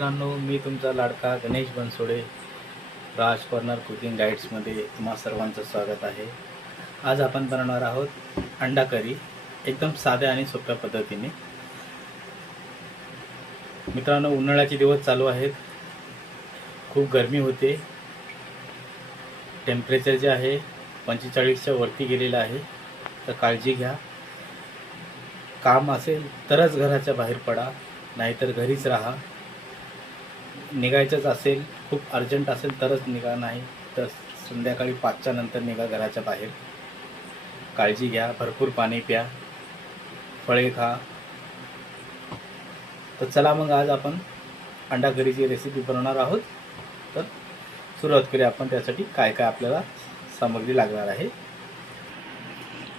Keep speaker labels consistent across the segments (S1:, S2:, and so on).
S1: मित्रांनो मी तुमचा लाडका गणेश बनसोडे राज कॉर्नर कुकिंग गाईड्समध्ये तुम्हा सर्वांचं स्वागत आहे. आज आपण बनवणार आहोत अंडा करी एकदम साध्या आणि सोप्या पद्धतीने. मित्रांनो उन्हाळ्याचे दिवस चालू आहेत. खूप गरमी होते. टेम्परेचर जे आहे पंचेचाळीसच्या वरती गेलेलं आहे. तर काळजी घ्या. काम असेल तरच घराच्या बाहेर पडा नाहीतर घरीच राहा. निघायचंच असेल खूप अर्जंट असेल तरच निघा नाही तर संध्याकाळी पाचच्या नंतर निघा घराच्या बाहेर. काळजी घ्या भरपूर पाणी प्या फळे खा. तर चला मग आज आपण अंडा करीची रेसिपी बनवणार आहोत. तर सुरुवात करूया आपण त्यासाठी काय काय आपल्याला सामग्री लागणार आहे.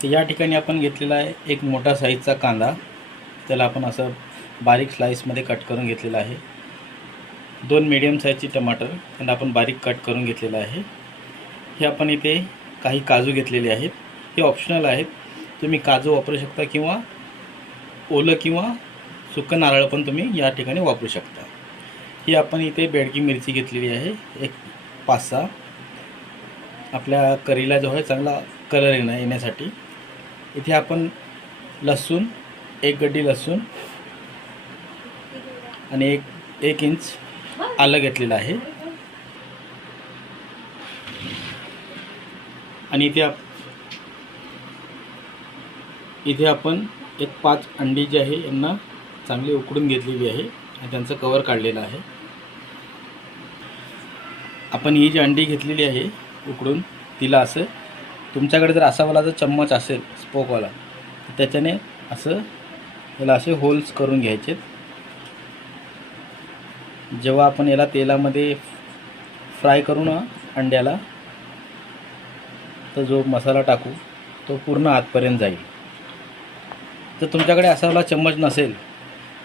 S1: तर या ठिकाणी आपण घेतलेला आहे एक मोठा साईजचा कांदा. त्याला आपण असं बारीक स्लाईसमध्ये कट करून घेतलेला आहे. दोन मिडियम साईजचे टमाटर त्यांना आपण बारीक कट करून घेतलेलं आहे. हे आपण इथे काही काजू घेतलेले आहेत. हे ऑप्शनल आहेत. तुम्ही काजू वापरू शकता किंवा ओलं किंवा सुकं नारळ पण तुम्ही या ठिकाणी वापरू शकता. ही आपण इथे बेडकी मिरची घेतलेली आहे. एक पाच सहा आपल्या करीला जो आहे चांगला कलर येणं येण्यासाठी. इथे आपण लसूण एक गड्डी लसूण आणि एक एक इंच आलं घेतलेलं आहे. आणि इथे आप इथे आपण एक पाच अंडी जी आहे यांना चांगली उकडून घेतलेली आहे आणि त्यांचं कवर काढलेलं आहे. आपण ही जी अंडी घेतलेली आहे उकडून तिला असं तुमच्याकडे जर असावाला जर चम्मच असेल स्पोकवाला तर त्याच्याने असं याला असे होल्स करून घ्यायचे जेव्हा आपण याला तेलामध्ये फ्राय करू ना अंड्याला तर जो मसाला टाकू तो पूर्ण आतपर्यंत जाईल. तर तुमच्याकडे असावाला चम्मच नसेल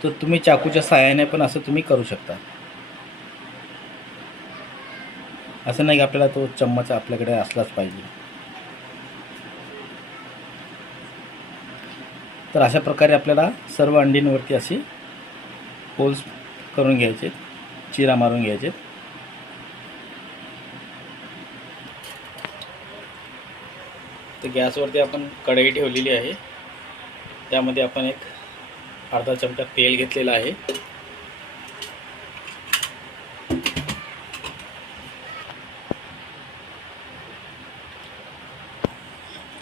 S1: तर तुम्ही चाकूच्या साहाय्याने पण असं तुम्ही करू शकता. असं नाही की आपल्याला तो चम्मच आपल्याकडे असलाच पाहिजे. तर अशा प्रकारे आपल्याला सर्व अंडींवरती असे होल्स करून घ्यायचे. चिरा मारून घ्यायचे. तर गॅसवरती आपण कढई ठेवलेली आहे. त्यामध्ये आपण एक अर्धा चमचा तेल घेतलेला आहे.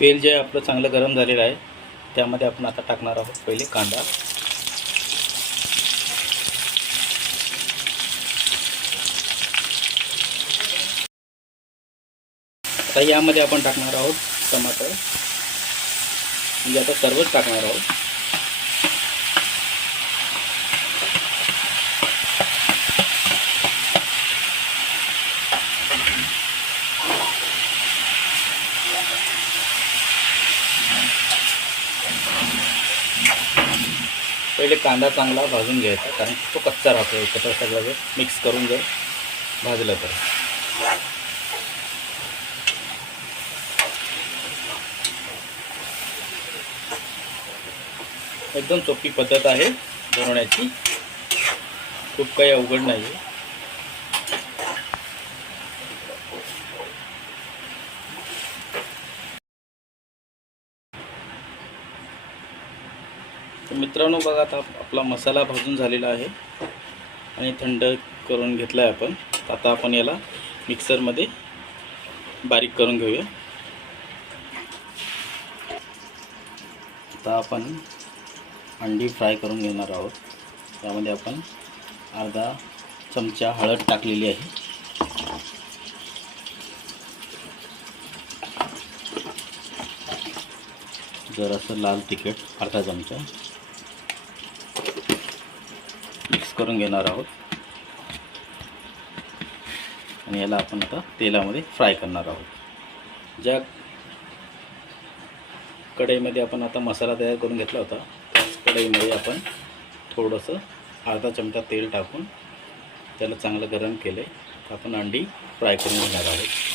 S1: तेल जे आपलं चांगलं गरम झालेलं आहे त्यामध्ये आपण आता टाकणार आहोत पहिले कांदा. आता यामध्ये आपण टाकणार आहोत टमाटर. म्हणजे आता सर्वच टाकणार आहोत. पहिले कांदा चांगला भाजून घ्यायचा कारण तो कच्चा राहतो. एकत्र सगळं जर मिक्स करून जर भाजलं तर. एकदम सोपी पद्धत आहे बनवण्याची. खूप काही अवघड नाही आहे मित्रांनो बघा आता आपला मसाला भाजून झालेला आहे आणि थंड करून घेतला आहे आपण आता आपण याला मिक्सरमध्ये बारीक करून घेऊया. आता आपण अंडी फ्राय करून घेणार आहोत. त्यामध्ये आपण अर्धा चमचा हळद टाकलेली आहे. जरासं लाल तिखट अर्धा चमचा. मिक्स करून घेणार आहोत. आणि याला आपण आता तेलामध्ये फ्राय करणार आहोत. ज्या कढईमध्ये आपण आता मसाला तयार करून घेतला होता कढईमध्ये आपण थोडंसं अर्धा चमचा तेल टाकून त्याला चांगलं गरम केले आपण अंडी फ्राय करून घेणार आहोत.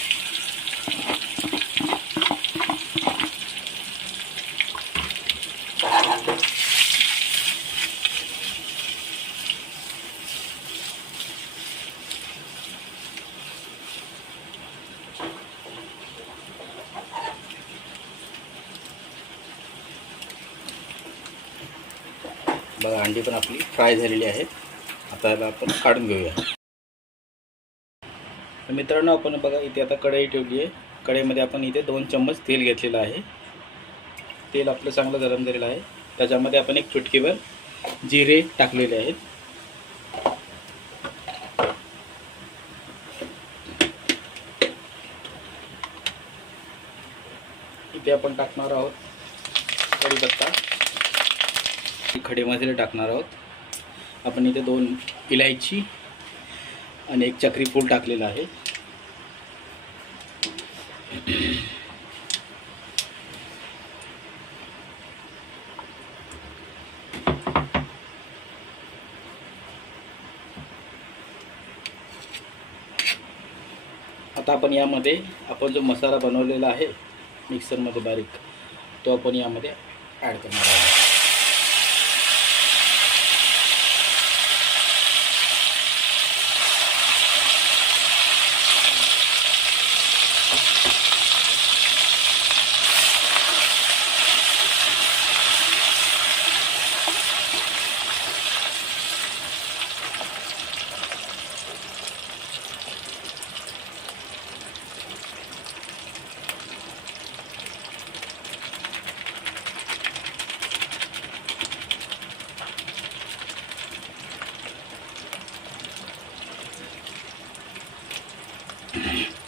S1: बघा अंडी पण आपली फ्राय झालेली आहेत. आता याला आपण काढून घेऊया. तर मित्रांनो आपण बघा इथे आता कढई ठेवली आहे. कढईमध्ये आपण इथे दोन चम्मच तेल घेतलेलं आहे. तेल आपलं चांगलं गरम झालेलं आहे. त्याच्यामध्ये आपण एक चुटकीवर जिरे टाकलेले आहेत. इथे आपण टाकणार आहोत कढीपत्ता. खडे मसाले टाकणार आहोत. आपण इथे दोन इलायची आणि एक चक्री फूल टाकलेलं आहे. आता आपण यामध्ये आपण जो मसाला बनवलेला आहे मिक्सरमध्ये बारीक तो आपण यामध्ये ॲड करणार आहोत. Thank you.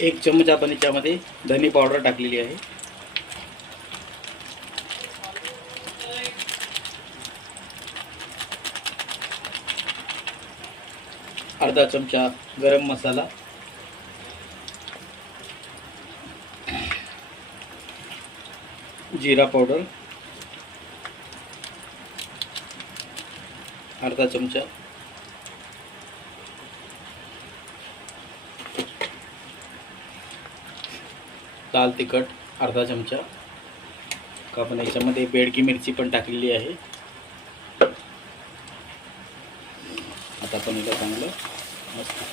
S1: एक चम्मच आपण याच्यामध्ये धने पावडर टाकलेली आहे. अर्धा चमचा गरम मसाला. जिरा पावडर अर्धा चमचा लाल तिखट अर्धा चमचा. का आपण याच्यामध्ये बेडकी मिरची पण टाकलेली आहे. आता आपण याला चांगलं मस्त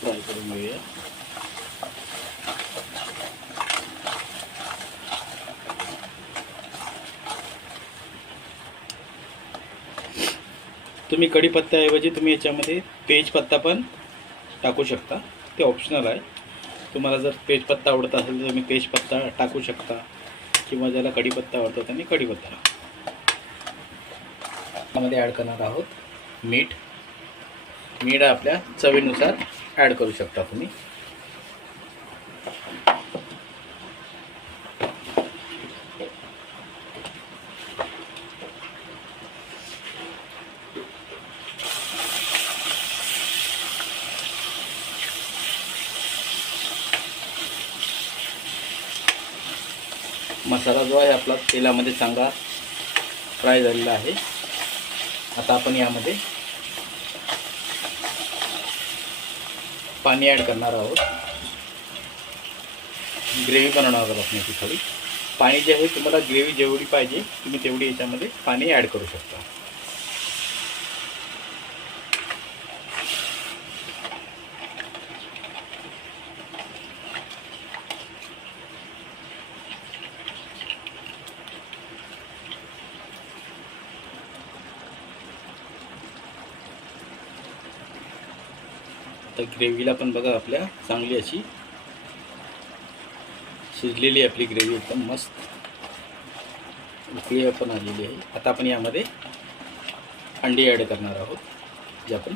S1: फ्राय करून घेऊया. तुम्ही कढीपत्त्याऐवजी तुम्ही याच्यामध्ये तेजपत्ता पण टाकू शकता. ते ऑप्शनल आहे. तुम्हाला जर तेजपत्ता आवडत असेल तर तुम्ही तेजपत्ता टाकू शकता. किंवा ज्याला कढीपत्ता आवडतो त्यांनी कढीपत्ता त्यामध्ये ॲड करणार आहोत मीठ मीठ आपल्या चवीनुसार ॲड करू शकता तुम्ही. मसाला जो आहे आपला तेलामध्ये चांगला फ्राय झालेला आहे. आता आपण यामध्ये पाणी ॲड करणार आहोत. ग्रेव्ही बनवणार आहोत आपण याची थोडी. पाणी जे आहे तुम्हाला ग्रेव्ही जेवढी पाहिजे तुम्ही तेवढी याच्यामध्ये पाणी ॲड करू शकता. तर ग्रेव्हीला पण बघा आपल्या चांगली अशी शिजलेली आपली ग्रेव्ही एकदम मस्त. उकळी पण आलेली आहे. आता आपण यामध्ये अंडी ॲड करणार आहोत जी आपण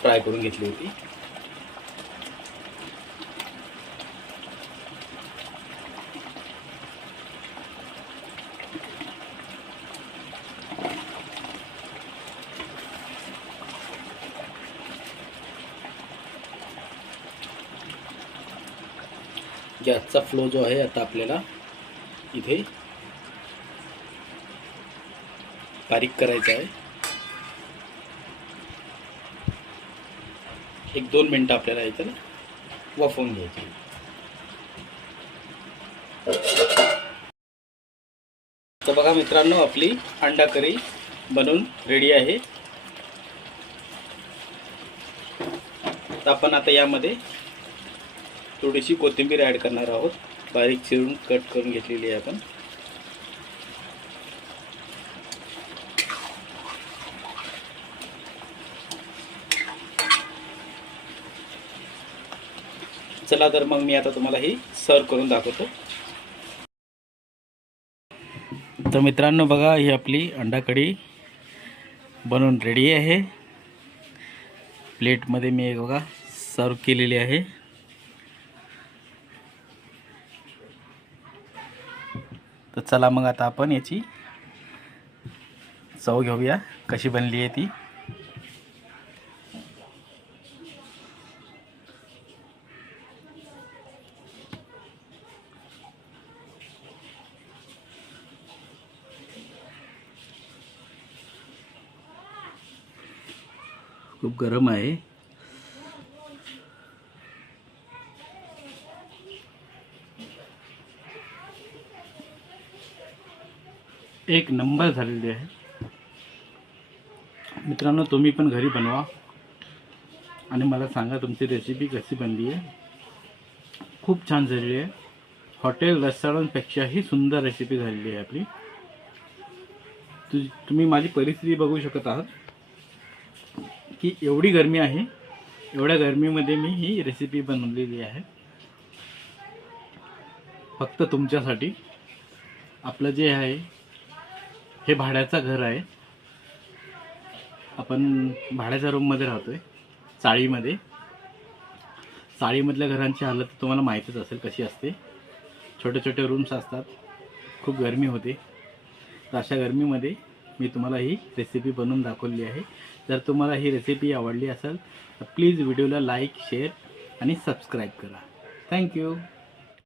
S1: फ्राय करून घेतली होती. गॅसचा फ्लो जो आहे आता आपल्याला इथे बारीक करायचा आहे. एक दोन मिनटं आपल्याला इथं वाफवून घ्यायची. तर बघा मित्रांनो आपली अंडा करी बनवून रेडी आहे. तर आपण आता यामध्ये थोडीशी कोथिंबीर ॲड करणार आहोत. बारीक चिरून कट करून घेतलेली आहे आपण. चला तर मग मी आता तुम्हाला ही सर्व करून दाखवतो. तर मित्रांनो बघा ही आपली अंडा कढी बनवून रेडी आहे प्लेटमध्ये मी बघा सर्व केलेली आहे. तर चला मग आता आपण याची चव घेऊया. कशी बनली आहे ती? खूप गरम आहे. एक नंबर झालेली आहे. मित्रांनो तुम्ही पण घरी बनवा. आणि मला सांगा तुमची रेसिपी कशी बनली आहे? खूप छान झालेली आहे. हॉटेल रेस्टॉरंटपेक्षाही सुंदर रेसिपी झालेली आहे आपली. तु तुम्ही माझी परिस्थिती बघू शकत आहात. की एवढी गरमी आहे एवढ्या गरमीमध्ये मी ही रेसिपी बनवलेली आहे. फक्त तुमच्यासाठी. आपलं जे आहे हे भाड्याचं घर आहे. आपण भाड्याच्या रूममध्ये राहतो आहे चाळीमध्ये. चाळीमधल्या घरांची हालत तुम्हाला माहीतच असेल कशी असते. छोटे छोटे रूम्स असतात. खूप गरमी होते. तर अशा गरमीमध्ये मी तुम्हाला ही रेसिपी बनवून दाखवली आहे. जर तुम्हाला ही रेसिपी आवडली असेल तर प्लीज व्हिडिओला लाईक शेअर आणि सबस्क्राईब करा. Thank you